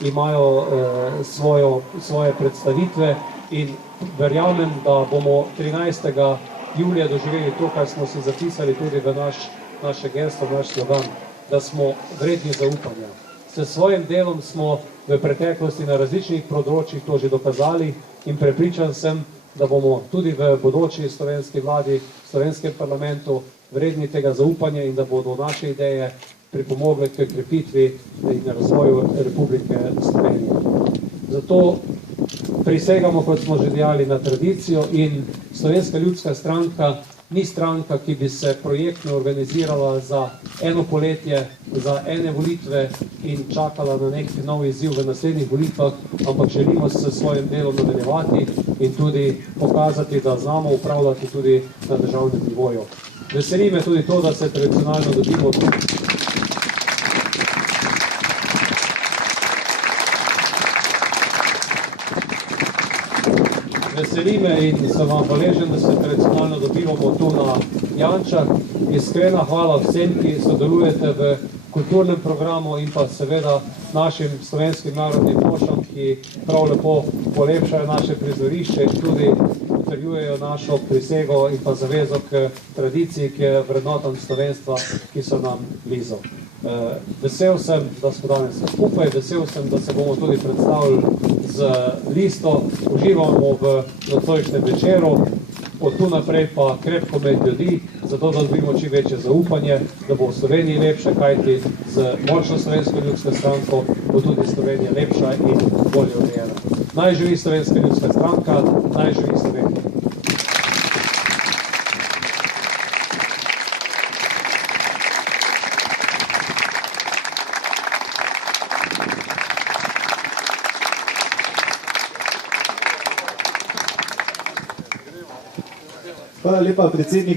imajo svoje predstavitve in verjamem, da bomo 13. julija doživeli to, kar smo si zapisali tudi v naše gesto, v naš slogan, da smo vredni zaupanja. S svojim delom smo v preteklosti na različnih področjih to že dokazali in prepričan sem, da bomo tudi v bodoči slovenski vladi, slovenskem parlamentu vredni tega zaupanja in da bodo naše ideje pripomogle k krepitvi in razvoju Republike Slovenije. Zato prisegamo, kot smo že dejali, na tradicijo in Slovenska ljudska stranka ni stranka, ki bi se projektno organizirala za eno poletje, za ene volitve in čakala na nek nov izziv v naslednjih volitvah, ampak želimo s svojim delom nadaljevati in tudi pokazati, da znamo upravljati tudi na državnem nivoju. Veseli me tudi to, da se tradicionalno dobimo Veseli me in sem vam hvaležen, da se tradicionalno dobivamo tu na Jančah. Iskrena hvala vsem, ki sodelujete v kulturnem programu in pa seveda našim slovenskim narodnim mošam, ki prav lepo polepšajo naše prizorišče in tudi utrjujejo našo prisego in pa zavezo k tradiciji, ki je vrednotam slovenstva, ki so nam blizu. Vesel sem, da smo danes skupaj, vesel sem, da se bomo tudi predstavili z listo, uživamo v nocojšnjem večeru, od tu naprej pa krepko med ljudi, zato da dobimo čim večje zaupanje, da bo v Sloveniji lepše, kajti z močno Slovensko ljudsko stranko bo tudi Slovenija lepša in bolje urejena. Naj živi Slovenska ljudska stranka, naj živi Slovenija. Hvala lepa, predsednik.